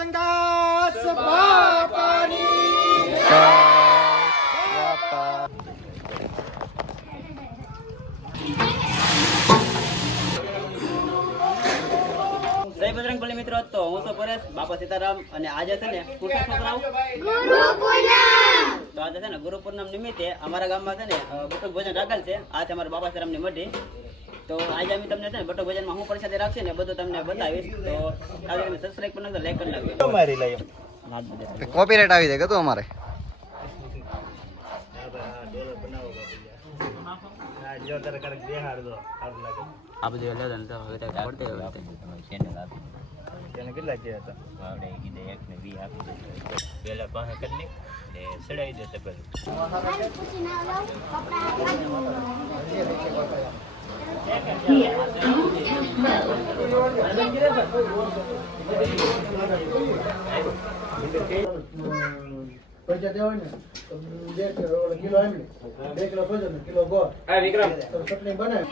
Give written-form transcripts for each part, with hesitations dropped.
વલંગાસ બાપાની જય બજરંગબલી મિત્રો. તો હું તો પરેશ બાપા સીતારામ અને આજે છે ને કુર્તા છોકરાઓ તો આજે છે ને ગુરુ પૂનમ નિમિત્તે અમારા ગામમાં છે ને બટુક ભોજન રાખેલ છે. આ છે અમારા બાપા સીતારામની મઢી. તો આજે અમે તમને છે ને બટુક ભોજનમાં હું પ્રસાદ રાખશે ને બધું તમને બતાવીશ. તો આજે તમે સબસ્ક્રાઇબ પણ લાઈક કરી નાખજો. મારી લઈ કોપીરાઈટ આવી જાય કતું અમારે આ બધું લેજો ને તો તેને કેટલા કે હતા આવડે કીધે 1 ને 20 આપી દે પેલા પાસે કરી ને સડાઈ દે તપેલ પૈસા દેવાય ને 2 કિલો આંબલી 2 કિલો ભોજન કિલો ગોળ હા વિક્રમ તો ચટણી બનાય.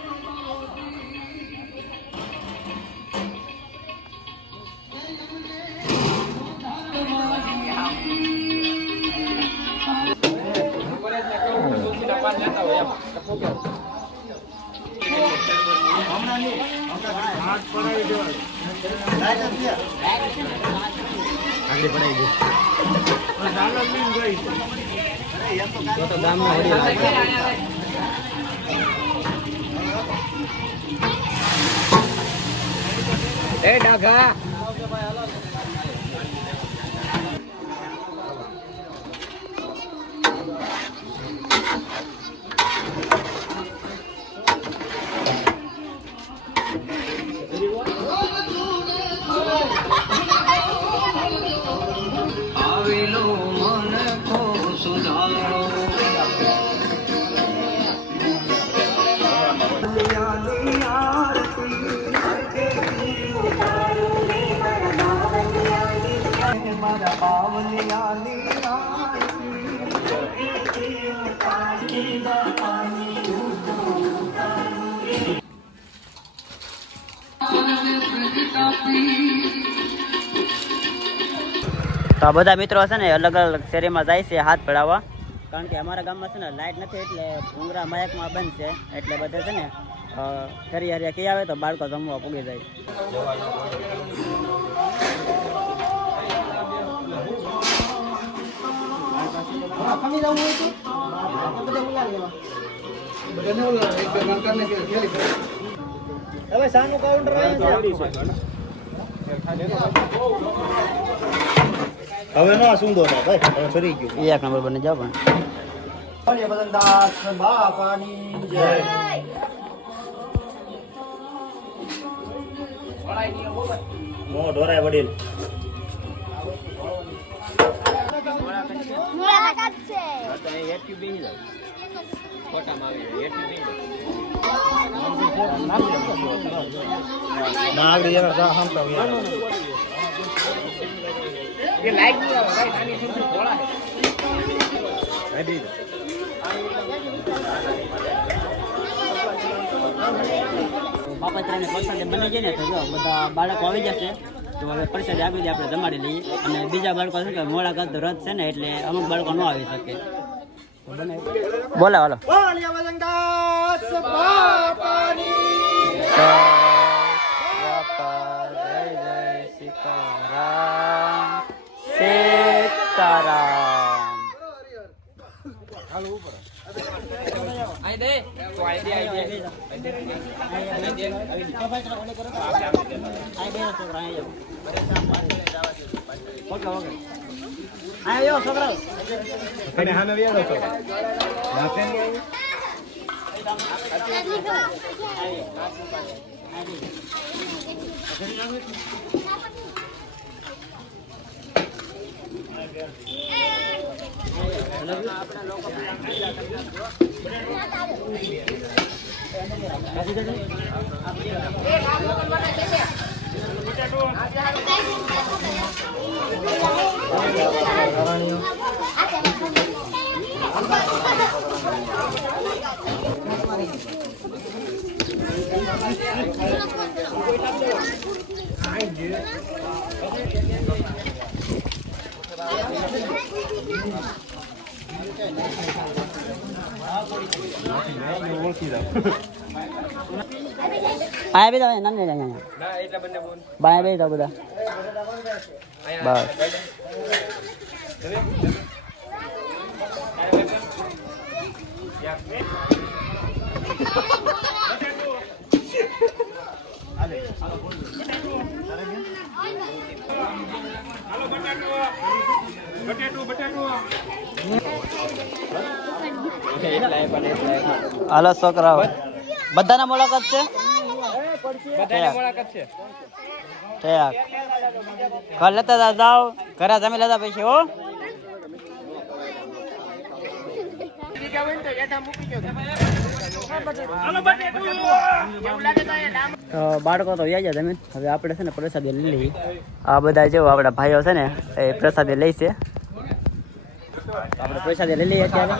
તો આ બધા મિત્રો છે ને અલગ અલગ શેરીમાં જાય છે હાથ પડાવવા. કારણ કે અમારા ગામમાં છે ને લાઇટ નથી એટલે ભૂંગરા માયકમાં બંધ છે એટલે બધા છે ને ફેરી હરિયા કી આવે તો બાળકો જમવા પૂગી જાય. હવે સાનું કાઉન્ટર આવ્યું છે. હવે નો સુંદો ના ભાઈ હવે ફરી ગયું 1 નંબર બની જાવ પણ વલંગાસ બાપાની જય. મો ઢોરાય વડીલ ના આગળ એના સાંભળો ये लाइक नहीं आवा भाई नानी सुन थोड़ा है રેડી બાપા ત્રણે પ્રસાદ બની જાય ને તો જો બધા બાળકો આવી જશે તો હવે પ્રસાદ આપી દે આપણે જમાડી લઈએ. અને બીજા બાળકો છે કે મોડા કરતો રથ છે ને એટલે અમુક બાળકો ન આવી શકે. બોલો હાલો વલંગાસ બાપાની સીતારામ. છોકરા તમે હામે વ્યાડો છો આ બે તમે નામ લઈ અહીંયા બાય બે તો બધા બસ હાલો છોકરાઓ બધાના મુલાકાત છે ઠીક ઘર લેતા જાઓ ઘરે જમી લેતા પછી હો બાળકો તો વ્યાજ જમીન હવે આપણે છે ને પ્રસાદી લઈ લઈએ આ બધા જેવો આપણા ભાઈઓ છે ને એ પ્રસાદી લઈ છે આપણે પ્રસાદી લઈ લઈએ અત્યારે